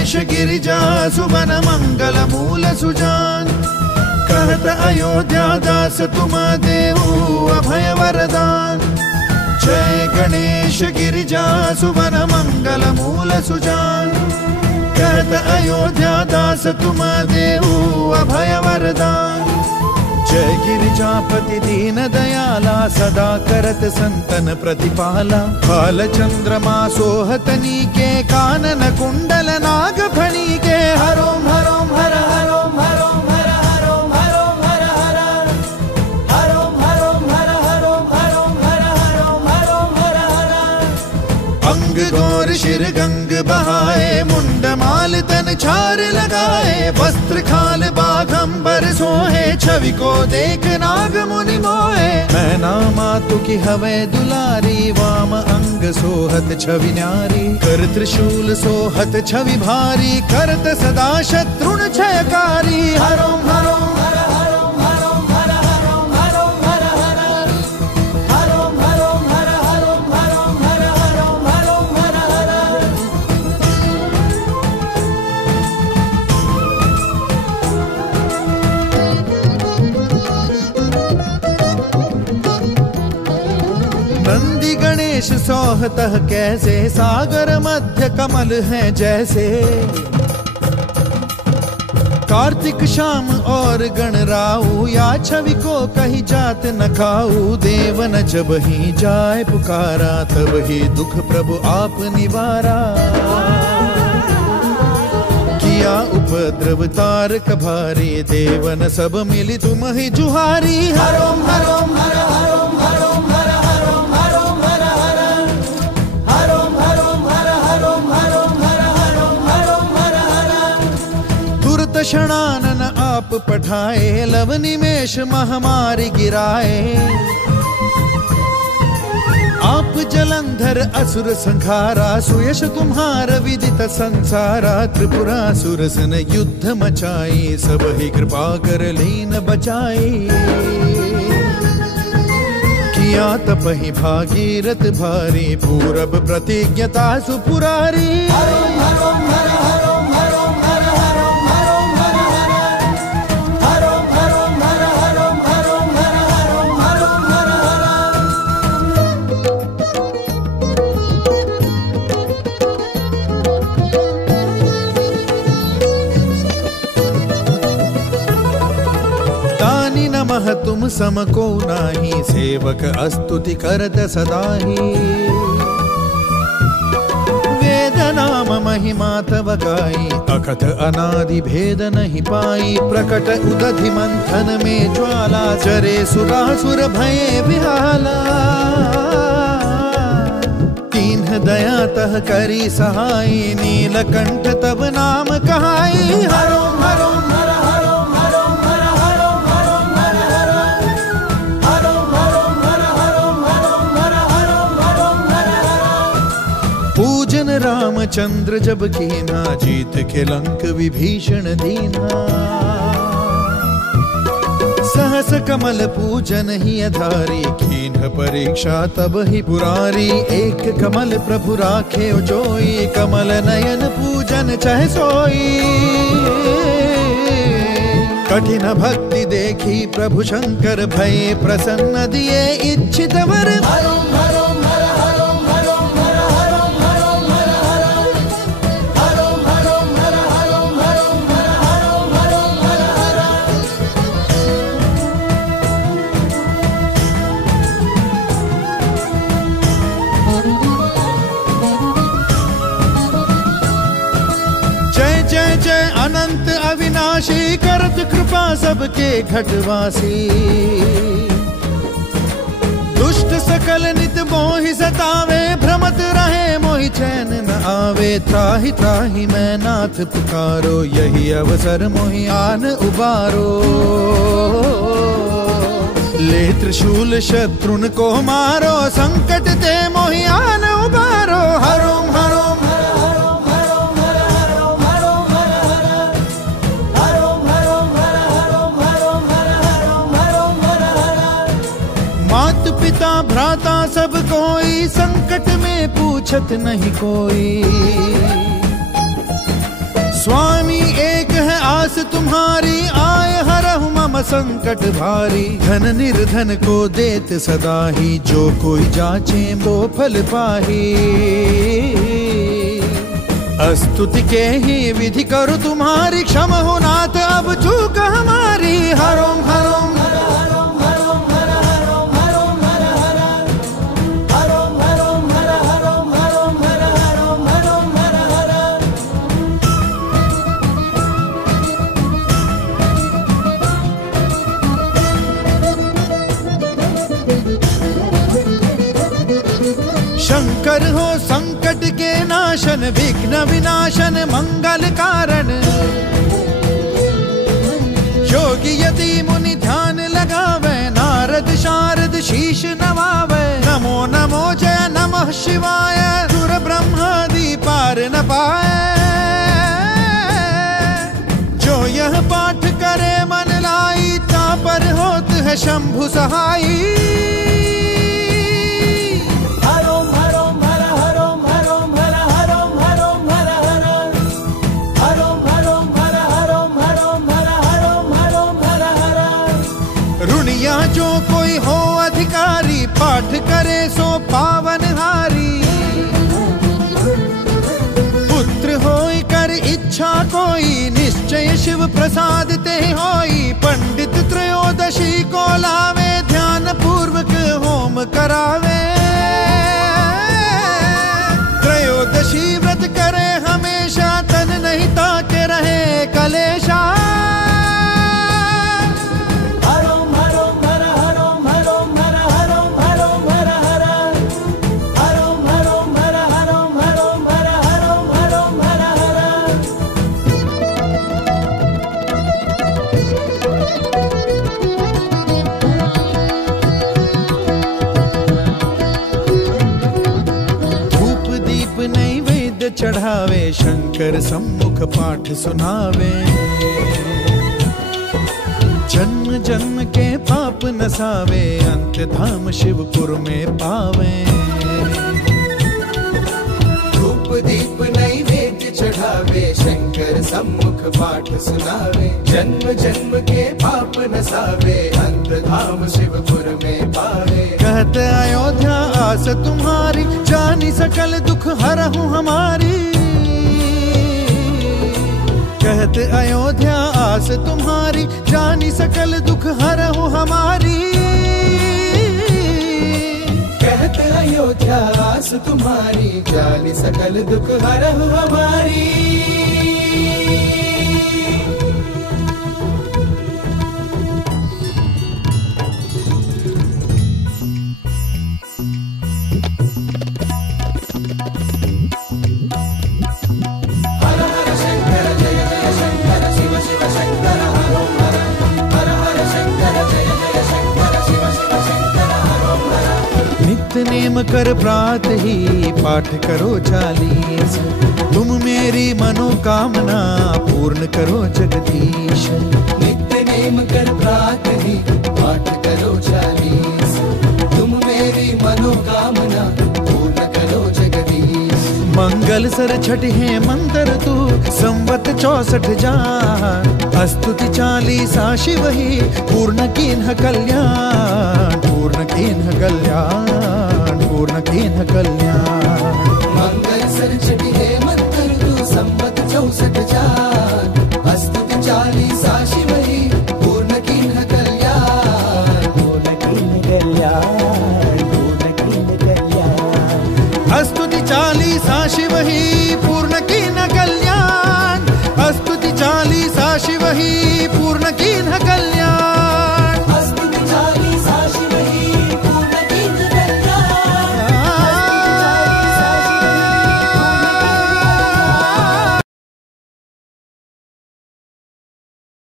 गणेश गिरिजा सुवन मंगल मूल सुजान। कहत अयोध्या दास तुम देहु अभय वरदान। जय गणेश गिरिजा सुवन मंगल मूल सुजान। कहत अयोध्या दास तुम देहु अभय वरदान। जय गिरिजापति दीन दयाला सदा करत संतन प्रतिपाला। बाल चंद्रमा सोहतनी के कानन कुंडल नाग फणी के। हरोम हरोम हर हरोम हरोम हर हरोम हरोम हर हर। हरोम हरोम हर हरोम हरोम हर हरोम हरोम हर हर। अंग गौर शिर गंग बहाए मुंड माल तन छार लगाए। वस्त्र खाल बाघंबर सोहे छवि को देख नाग मुनि मोहे। मैना मातु की हवे दुलारी वाम अंग सोहत छवि न्यारी। कर त्रिशूल सोहत छवि भारी करत सदा शत्रुन क्षयकारी। हरोम हरोम हर हरोम हरोम हर हरोम हरोम हर हर। हरोम हरोम हर हरोम हरोम हर हरोम हरोम हर हर। नंदी गणेश सोहतः कैसे सागर मध्य कमल है जैसे। कार्तिक शाम और गणराऊ या छवि को कही जात न खाऊ। देवन जब ही जाए पुकारा तब ही दुख प्रभु आप निवारा। किया उपद्रव तारक भारी देवन सब मिली तुम ही जुहारी। हरोम हरोम हर हरोम हरोम हर हरोम हरोम हर हर। हरोम हरोम हर हरोम हरोम हर हरोम हरोम हर हर। तुरत क्षणानन आप पठाए लव निमेष महामारी गिराए। आप जलंधर असुर संहारा सुयश तुम्हार विदित संसारा। त्रिपुरासुर सन युद्ध मचाई सब ही कृपा कर लीन बचाई। किया तपहि भागीरथ भारी पूरब प्रतिज्ञता सुपुरारी। हरोम हरोम हर हरोम हरोम हर हरोम हरोम हर हर। हरोम हरोम हर हरोम हरोम हर हरोम हरोम हर हर। दानी नमः तुम सम को नाही सेवक अस्तुति करत सदाही। वेद नाम महिमा तव गाई अकथ अनादि भेद नहीं पाई। प्रकट उदधि मंथन में ज्वाला चरे सुरासुर भये विहाला। तीन्ह दया तह करी सहाई नीलकंठ तब नाम कहाई। हरोम हरोम हर हरोम हरोम हर हरोम हरोम हर हर। हरोम हरोम हर हरोम हरोम हर हरोम हरोम हर हर। पूजन रामचंद्र जब कीना जीत के लंक विभीषण दीना। सहस कमल पूजन ही अधारी कीन्ह परीक्षा तब ही पुरारी। एक कमल प्रभु राखे जोई कमल नयन पूजन चह सोई। कठिन भक्ति देखी प्रभु शंकर भये प्रसन्न दिए इच्छित वर। हरोम हरोम हर हरोम हरोम हर हरोम हरोम हर हर। हरोम हरोम हर हरोम हरोम हर हरोम हरोम हर हर। जय जय जय अनंत अविनाशी करत कृपा सबके घटवासी। दुष्ट सकल नित मोहि सतावे भ्रमत रहे मोहि चैन न आवे। त्राहि त्राहि मैं नाथ पुकारो यही अवसर मोहि आन उबारो। ले त्रिशूल शत्रुन को मारो संकट ते मोहि आन उबारो। हरोम हरोम हर हरोम हरोम हर हरोम हरोम हर हर। हरोम हरोम हर हरोम हरोम हर हरोम हरोम हर हर। मात पिता भ्राता सब कोई संकट में पूछत नहीं कोई। स्वामी एक है आस तुम्हारी, आए हरहु मम संकट भारी। धन निर्धन को देत सदा ही, जो कोई जाचे वो फल पाही। स्तुति के ही विधि करो तुम्हारी, क्षम हो नाथ अब चूक हमारी। हरोम हरोम शंकर हो संकट के नाशन, विघ्न विनाशन मंगल कारण। योगी यति मुनि ध्यान लगावे, नारद शारद शीश नवावे। नमो नमो जय नमः शिवाय, सुर ब्रह्मादि पार न पाए। जो यह पाठ करे मन लाई, ता पर होत है शंभु सहाई। जो कोई हो अधिकारी, पाठ करे सो पावन हारी। पुत्र होई कर इच्छा कोई, निश्चय शिव प्रसाद ते होई। पंडित त्रयोदशी को लावे, ध्यान पूर्वक होम करावे। त्रयोदशी व्रत करे हमेशा, तन नहीं ताके रहे कलेशा। चढ़ावे शंकर सम्मुख पाठ सुनावे। जन्म जन्म के पाप नसावे, अंत धाम शिवपुर में पावे। धूप दीप नैवेद्य चढ़ावे, शंकर सम्मुख पाठ सुनावे। जन्म जन्म के पाप नसावे, अंत धाम शिवपुर में पावे। कहत अयोध्या आस तुम्हारी, जानी सकल दुख हरहु हमारी। कहत अयोध्या आस तुम्हारी, जानी सकल दुख हरहु हमारी। कहत अयोध्या आस तुम्हारी, जानी सकल दुख हरहु हमारी। नेम कर प्रात ही पाठ करो 40। तुम मेरी मनोकामना पूर्ण करो जगदीश। नित्य नेम कर प्रात ही पाठ करो 40। तुम मेरी मनोकामना पूर्ण करो जगदीश। मंगल सर छठ है मंत्र तू, संवत 64 जार। स्तुति 40 शिव ही, पूर्ण कीन्ह कल्याण। पूर्ण कीन्ह कल्याण, पूर्ण कीन्ह कल्याण।